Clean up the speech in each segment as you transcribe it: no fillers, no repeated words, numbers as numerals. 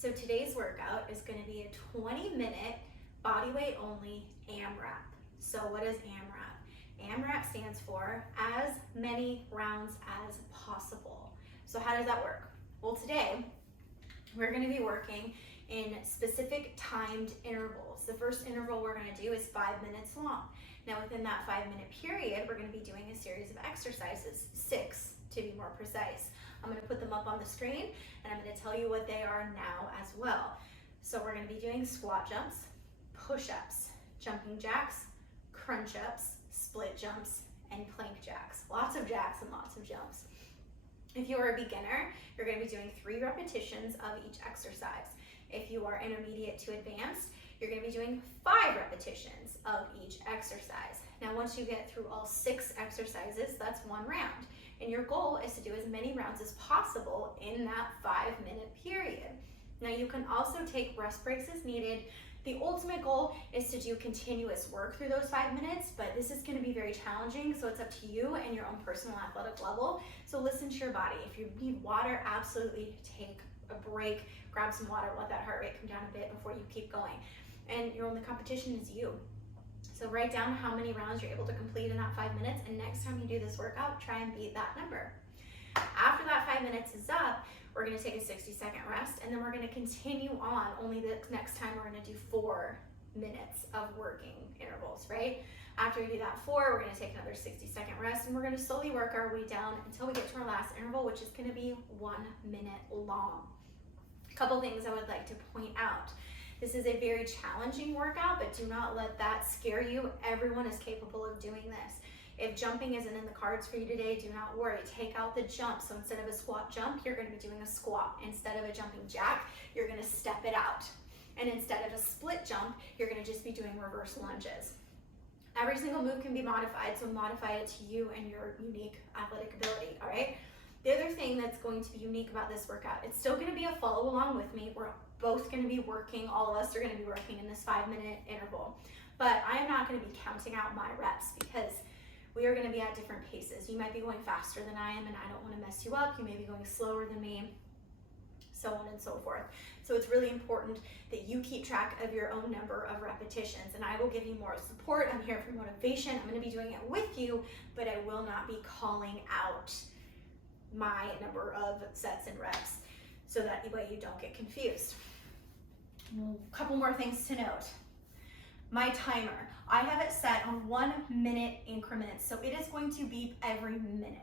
So today's workout is going to be a 20-minute body weight only AMRAP. So what is AMRAP? AMRAP stands for as many rounds as possible. So how does that work? Well, today we're going to be working in specific timed intervals. The first interval we're going to do is 5 minutes long. Now within that 5-minute period, we're going to be doing a series of exercises, 6 to be more precise. I'm going to put them up on the screen and I'm going to tell you what they are now as well. So we're going to be doing squat jumps, push-ups, jumping jacks, crunch-ups, split jumps, and plank jacks. Lots of jacks and lots of jumps. If you are a beginner, you're going to be doing 3 repetitions of each exercise. If you are intermediate to advanced, you're going to be doing 5 repetitions of each exercise. Now, once you get through all 6 exercises, that's 1 round. And your goal is to do as many rounds as possible in that 5-minute period. Now, you can also take rest breaks as needed. The ultimate goal is to do continuous work through those 5 minutes, but this is going to be very challenging, so it's up to you and your own personal athletic level. So listen to your body. If you need water, absolutely take a break, grab some water, let that heart rate come down a bit before you keep going. And your only competition is you. So write down how many rounds you're able to complete in that 5 minutes, and next time you do this workout, try and beat that number. After that 5 minutes is up, we're going to take a 60-second rest, and then we're going to continue on. Only the next time we're going to do 4 minutes of working intervals, right? After we do that 4, we're going to take another 60-second rest, and we're going to slowly work our way down until we get to our last interval, which is going to be 1 minute long. A couple things I would like to point out. This is a very challenging workout, but do not let that scare you. Everyone is capable of doing this. If jumping isn't in the cards for you today, do not worry. Take out the jump. So instead of a squat jump, you're going to be doing a squat. Instead of a jumping jack, you're going to step it out. And instead of a split jump, you're going to just be doing reverse lunges. Every single move can be modified, so modify it to you and your unique athletic ability, all right? The other thing that's going to be unique about this workout, it's still going to be a follow along with me. We're both going to be working, all of us are going to be working in this 5-minute interval. But I am not going to be counting out my reps because we are going to be at different paces. You might be going faster than I am and I don't want to mess you up. You may be going slower than me, so on and so forth. So it's really important that you keep track of your own number of repetitions, and I will give you more support. I'm here for motivation. I'm going to be doing it with you, but I will not be calling out my number of sets and reps so that way you don't get confused. A couple more things to note. My timer, I have it set on 1-minute increments, so it is going to beep every minute.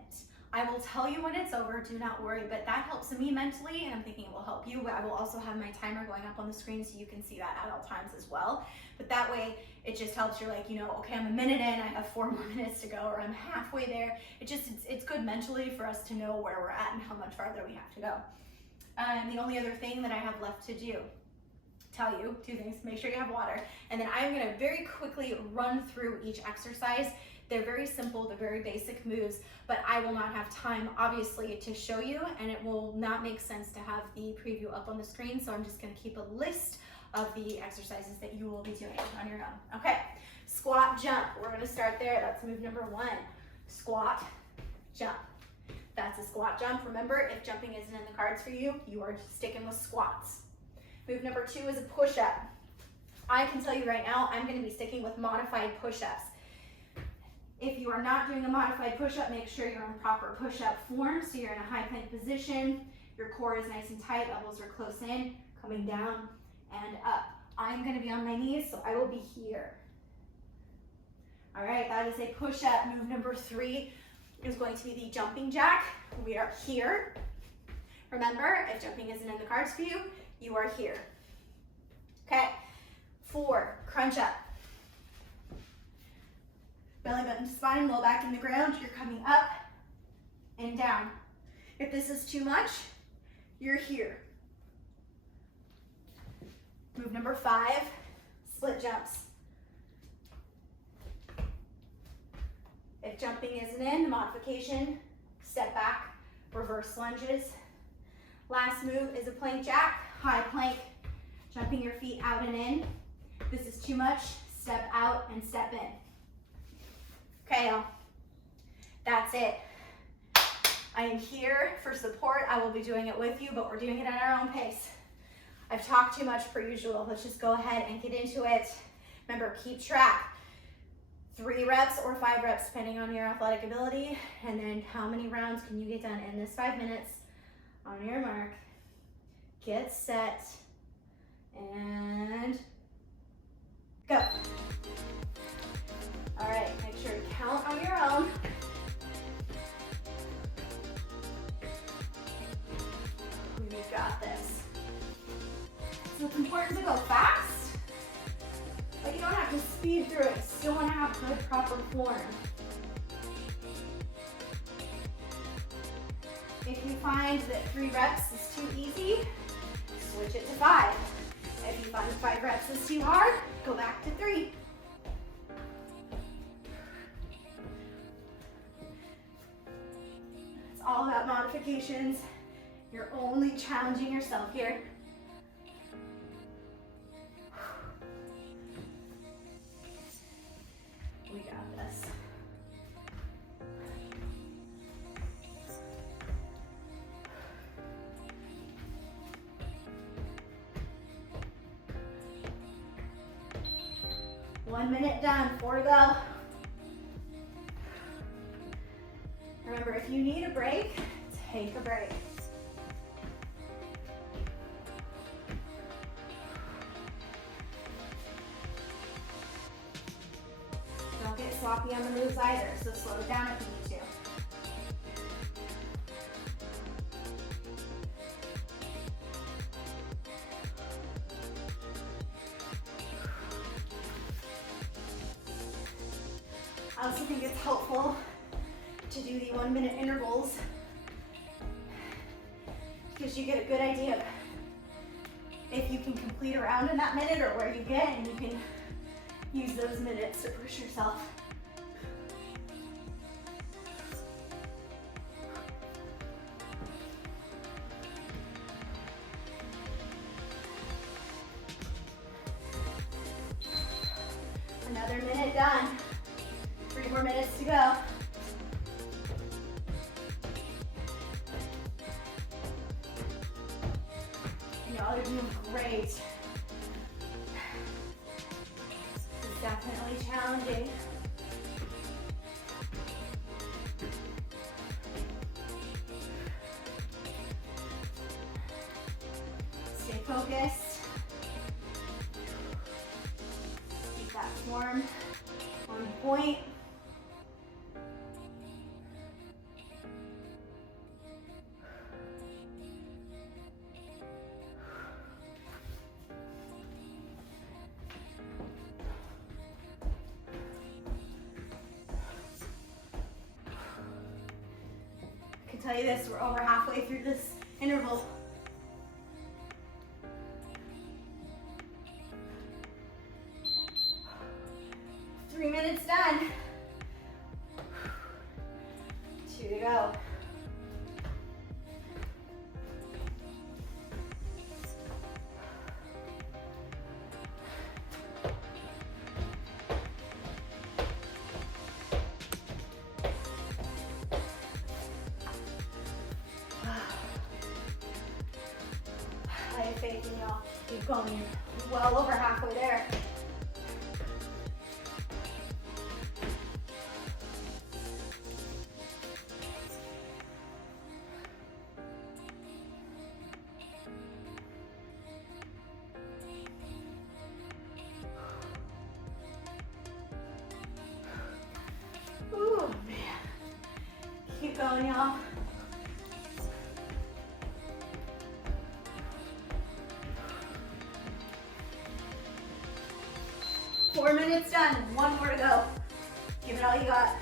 I will tell you when it's over, do not worry, but that helps me mentally, and I'm thinking it will help you, but I will also have my timer going up on the screen so you can see that at all times as well. But that way, it just helps. You're like, you know, okay, I'm a minute in, I have 4 more minutes to go, or I'm halfway there. It's good mentally for us to know where we're at and how much farther we have to go. The only other thing that I have left to do, tell you 2 things, make sure you have water, and then I'm gonna very quickly run through each exercise. They're very simple, they're very basic moves, but I will not have time, obviously, to show you, and it will not make sense to have the preview up on the screen, so I'm just gonna keep a list of the exercises that you will be doing on your own. Okay, squat jump, we're gonna start there. That's move number 1, squat jump. That's a squat jump. Remember, if jumping isn't in the cards for you, you are sticking with squats. Move number 2 is a push-up. I can tell you right now, I'm going to be sticking with modified push-ups. If you are not doing a modified push-up, make sure you're in proper push-up form, so you're in a high plank position, your core is nice and tight, elbows are close in, coming down and up. I'm going to be on my knees, so I will be here. All right, that is a push-up. Move number 3 is going to be the jumping jack. We are here. Remember, if jumping isn't in the cards for you, you are here. Okay, 4, crunch up. Belly button to spine, low back in the ground. You're coming up and down. If this is too much, you're here. Move number 5, split jumps. If jumping isn't in, the modification, step back, reverse lunges. Last move is a plank jack, high plank, jumping your feet out and in. If this is too much, step out and step in. Okay, y'all, that's it. I am here for support. I will be doing it with you, but we're doing it at our own pace. I've talked too much per usual. Let's just go ahead and get into it. Remember, keep track. 3 reps or 5 reps, depending on your athletic ability. And then how many rounds can you get done in this 5 minutes? On your mark, get set, and go. All right, make sure to count on your own. We got this. So it's important to go fast, but you don't have to speed through it. You still want to have good, proper form. If you find that 3 reps is too easy, switch it to 5. If you find 5 reps is too hard, go back to 3. It's all about modifications. You're only challenging yourself here. We got this. One minute done, 4 to go. Remember, if you need a break, take a break. Don't get sloppy on the moves either, so slow it down if you need to. I also think it's helpful to do the 1-minute intervals because you get a good idea of if you can complete a round in that minute or where you get, and you can use those minutes to push yourself. Another minute done. 3 more minutes to go. Y'all are doing great. This is definitely challenging. Stay focused. Keep that form on point. Tell you this, we're over halfway through this interval. Three minutes done. 2 to go. I have faith in y'all. Keep going. Well over halfway there. Ooh, man. Keep going, y'all. Four minutes done, 1 more to go. Give it all you got.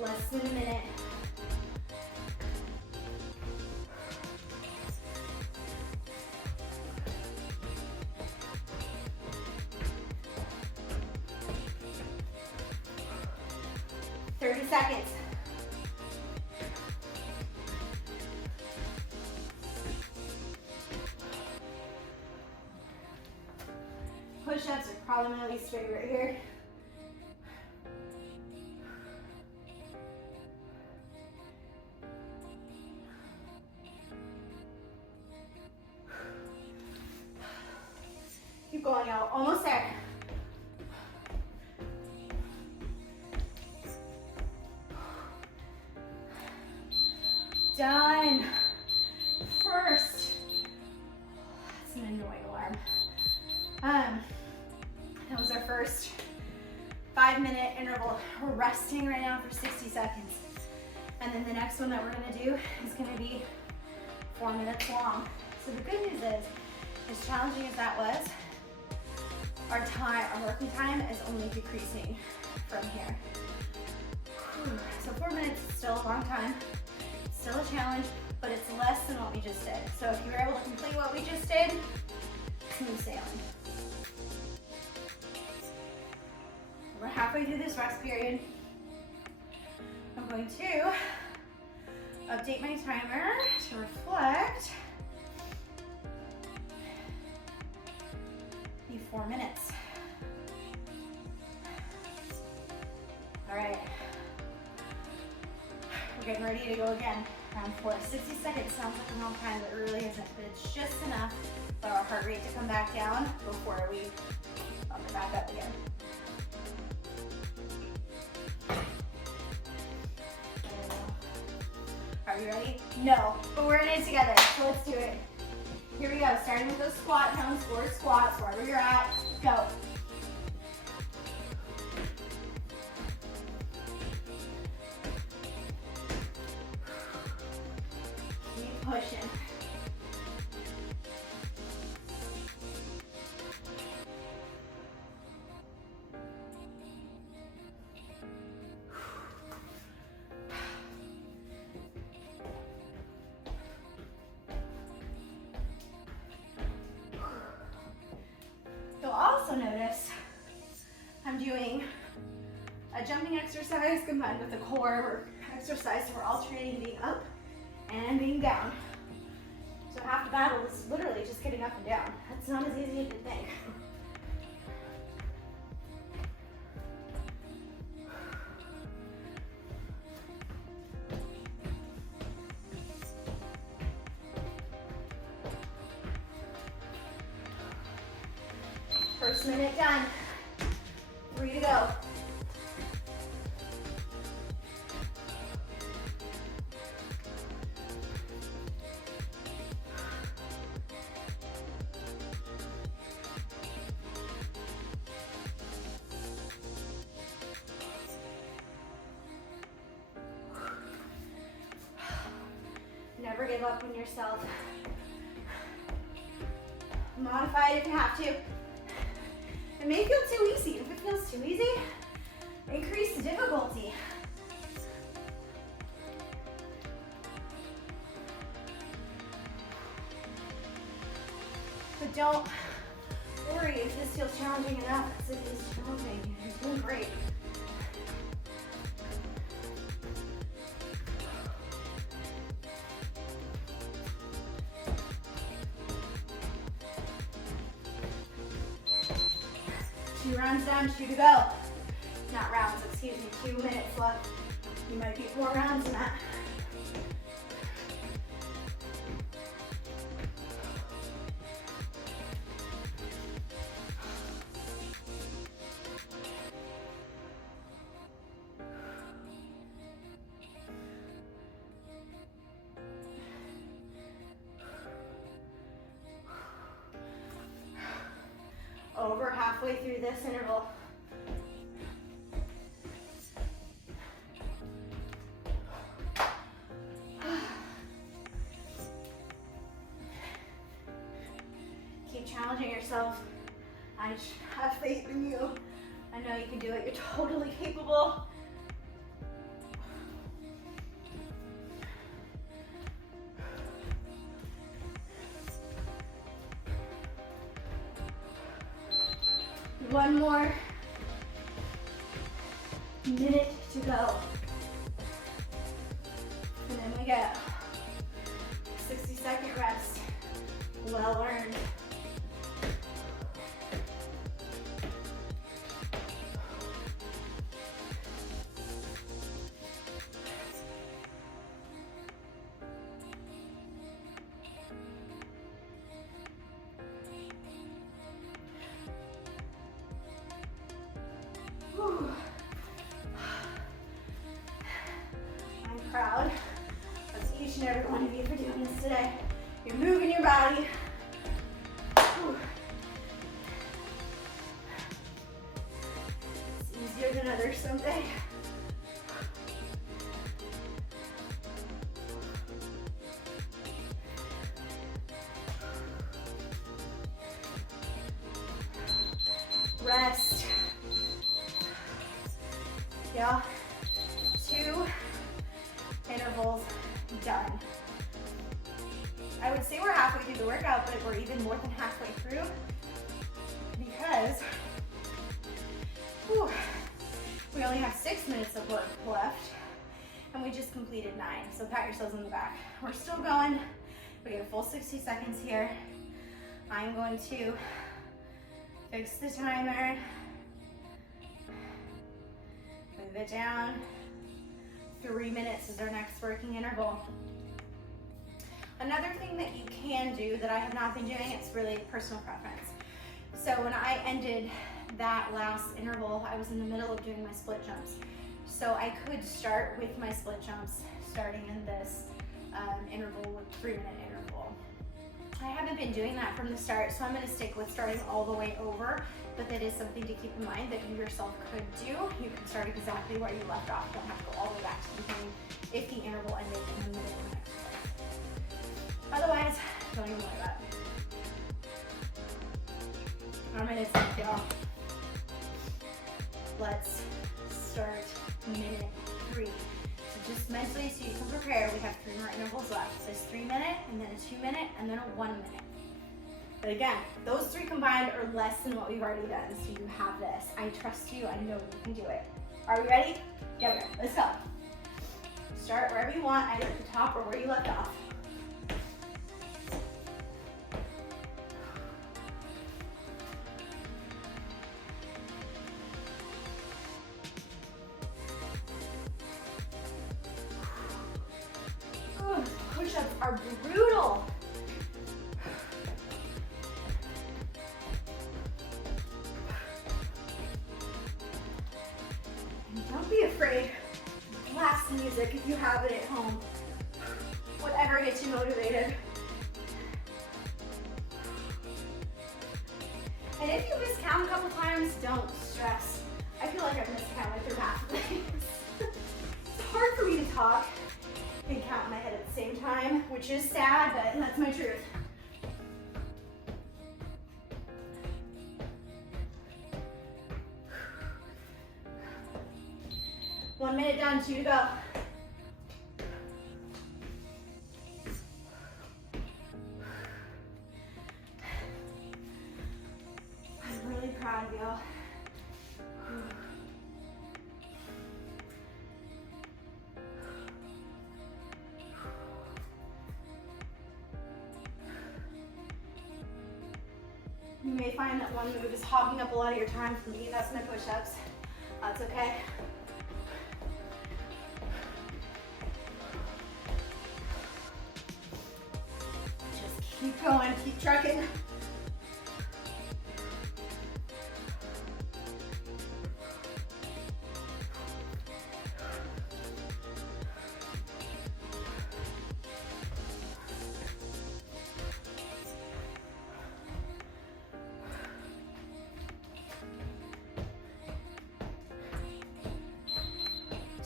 Less than a minute. Seconds. Push-ups are probably my least favorite here. Keep going out, almost there. Done. First. That's an annoying alarm. That was our first 5-minute interval. We're resting right now for 60 seconds. And then the next one that we're gonna do is gonna be 4 minutes long. So the good news is, as challenging as that was, our working time is only decreasing from here. So 4 minutes is still a long time, still a challenge, but it's less than what we just did. So if you were able to complete what we just did, smooth sailing. We're halfway through this rest period. I'm going to update my timer to reflect the 4 minutes. All right, we're getting ready to go again. Round 4. 60 seconds sounds like a long time, but it really isn't. But it's just enough for our heart rate to come back down before we bump it back up again. Are you ready? No, but we're in it together, so let's do it. Here we go, starting with those squat counts, or squats, wherever you're at, go. Keep pushing. Notice I'm doing a jumping exercise combined with a core exercise, so we're alternating being up and being down. So half the battle is literally just getting up and down. That's not as easy as you think. First minute done. 3 to go. Never give up on yourself. Modify it if you have to. It may feel too easy. If it feels too easy, increase the difficulty. But don't worry if this feels challenging enough, because it is challenging. You're doing great. Two rounds done, 2 to go. Not rounds, excuse me, 2 minutes left. You might be 4 rounds in that. Over halfway through this interval. Keep challenging yourself. I have faith in you. I know you can do it. You're totally capable. One more minute to go. And then we get 60-second rest. Well earned. someday. Rest. Yeah. 2 intervals done. I would say we're halfway through the workout, but we're even more than halfway through because we only have 6 minutes of work left and we just completed 9. So pat yourselves on the back. We're still going. We get a full 60 seconds here. I'm going to fix the timer, move it down. 3 minutes is our next working interval. Another thing that you can do that I have not been doing, it's really personal preference. So when I ended that last interval, I was in the middle of doing my split jumps. So I could start with my split jumps, starting in this interval with 3-minute interval. I haven't been doing that from the start, so I'm gonna stick with starting all the way over, but that is something to keep in mind that you yourself could do. You can start exactly where you left off. You don't have to go all the way back to the beginning if the interval ended in the middle of the next place. Otherwise, don't even worry about it. Our minutes left, y'all. Let's start minute 3. So just mentally, so you can prepare, we have 3 more intervals left. This 3-minute, and then a 2-minute, and then a 1-minute. But again, those 3 combined are less than what we've already done, so you have this. I trust you, I know you can do it. Are we ready? Yeah, we are. Let's go. Start wherever you want, either at the top or where you left off. Push-ups are brutal. And don't be afraid. Blast music if you have it at home. Whatever gets you motivated. And if you miscount a couple times, don't stress. I feel like I've miscounted through half of things. It's hard for me to talk and count in my head at the same time, which is sad, but that's my truth. One minute done, 2 to go. I'm really proud of y'all. You may find that one move is hogging up a lot of your time. For me, that's my push-ups. That's okay. Just keep going, keep trucking.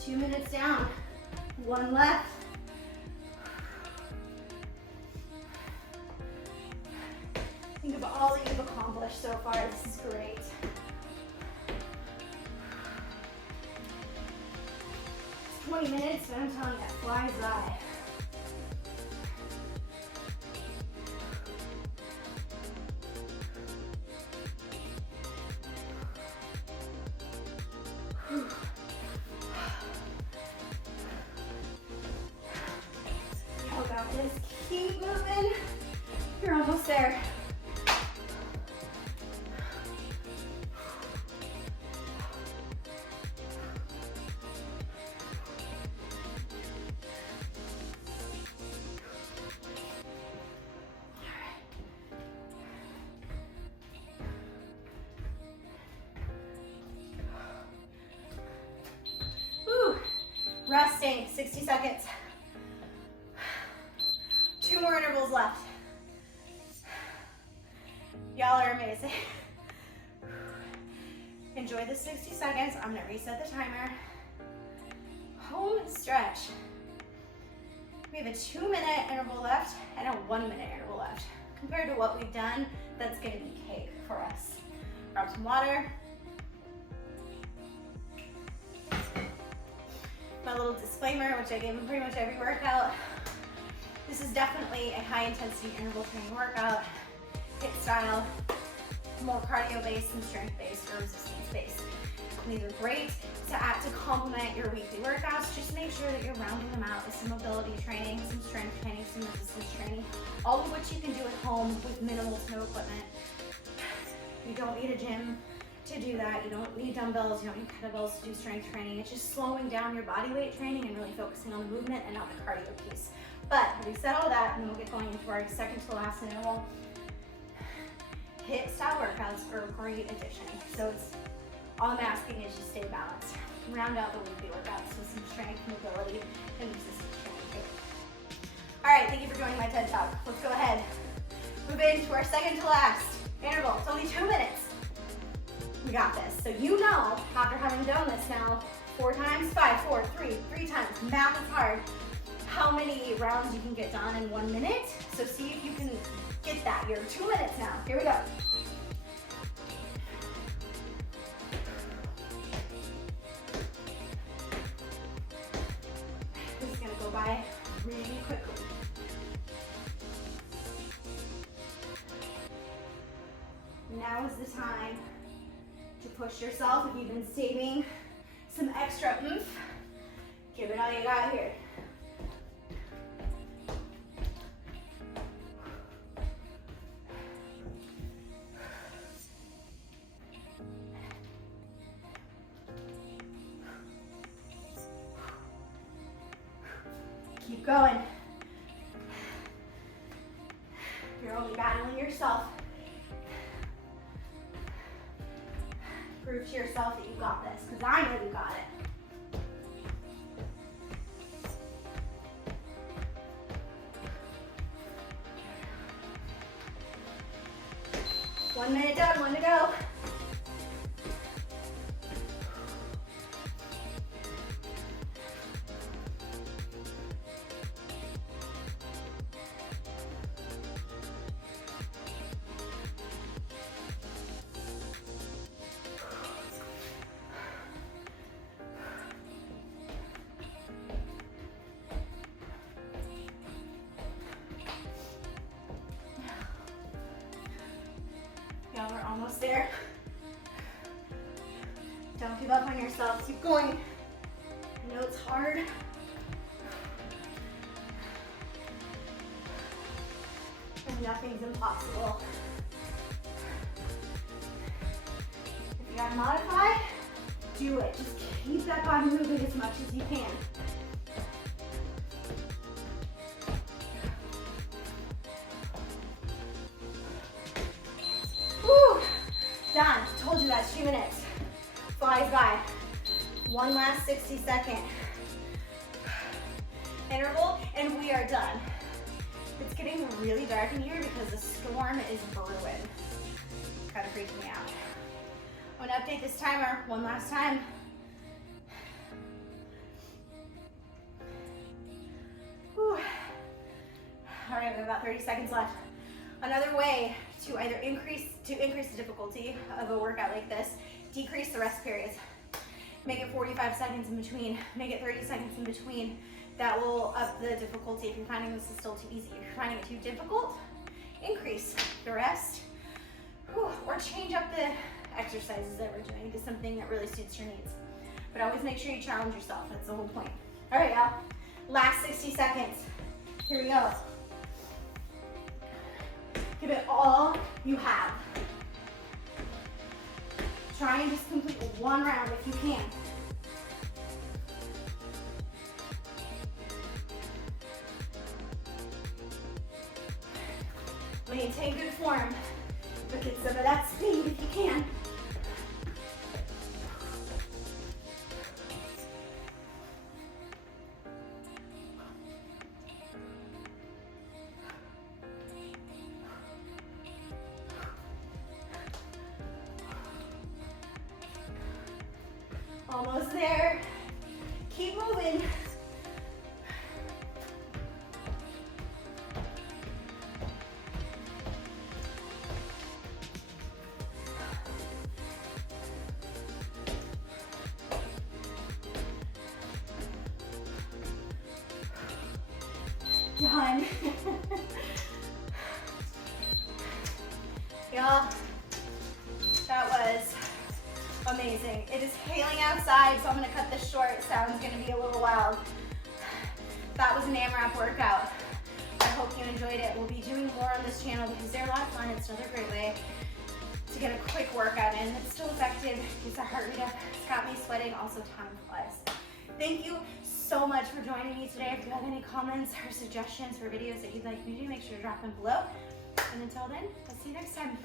Two minutes down, 1 left. Think of all that you've accomplished so far. This is great. It's 20 minutes, but I'm telling you, that flies by. Just keep moving. You're almost there. Whew. Resting, 60 seconds. 2 more intervals left. Y'all are amazing. And Enjoy the 60 seconds. I'm gonna reset the timer. Home stretch. We have a 2-minute interval left and a 1-minute interval left. Compared to what we've done, that's gonna be cake for us. Grab some water. My little disclaimer, which I give in pretty much every workout. This is definitely a high intensity interval training workout. HIIT style, more cardio based and strength based or resistance based. And these are great to add to complement your weekly workouts. Just make sure that you're rounding them out with some mobility training, some strength training, some resistance training, all of which you can do at home with minimal to no equipment. You don't need a gym to do that. You don't need dumbbells, you don't need kettlebells to do strength training. It's just slowing down your body weight training and really focusing on the movement and not the cardio piece. But we said all that, and then we'll get going into our second to last interval. HIIT style workouts are a great addition. So it's all I'm asking is just stay balanced. Round out the weekly workouts with some strength, mobility, and resistance training too. All right, thank you for joining my TED Talk. Let's go ahead. Move into our second to last interval. It's only 2 minutes. We got this. So you know, after having done this now 4 times, 5, 4, 3 times, math is hard, how many rounds you can get done in 1 minute. So see if you can get that. You're 2 minutes now. Here we go. This is gonna go by really quickly. Now is the time to push yourself. If you've been saving some extra oomph, give it all you got here. Keep going. You're only battling yourself. Prove to yourself that you got this, because I know you got it. 1 minute done, 1 to go. We're almost there. Don't give up on yourself. Keep going. I know it's hard. And nothing's impossible. If you gotta modify, do it. Just keep that body moving as much as you can. Done. Told you that's 2 minutes. Flies by. 1 last 60-second interval, and we are done. It's getting really dark in here because the storm is brewing. It's kind of freaking me out. I'm gonna update this timer one last time. Whew. All right, we have about 30 seconds left. Another way to either increase the difficulty of a workout like this, decrease the rest periods. Make it 45 seconds in between, make it 30 seconds in between. That will up the difficulty if you're finding this is still too easy. If you're finding it too difficult, increase the rest. Whew. Or change up the exercises that we're doing to something that really suits your needs. But always make sure you challenge yourself, that's the whole point. All right, y'all, last 60 seconds. Here we go. Give it all you have. Try and just complete 1 round if you can. Maintain good form, but get some of that speed if you can. Almost there. Keep moving. Done. Yeah, that was amazing. It is hailing outside, so I'm gonna cut this short. Sound's gonna be a little wild. That was an AMRAP workout. I hope you enjoyed it. We'll be doing more on this channel because they're a lot of fun. It's another great way to get a quick workout in. It's still effective, keeps our heart rate up, it's got me sweating, also time flies. Thank you so much for joining me today. If you have any comments or suggestions for videos that you'd like me to do, make sure to drop them below. And until then, I'll see you next time.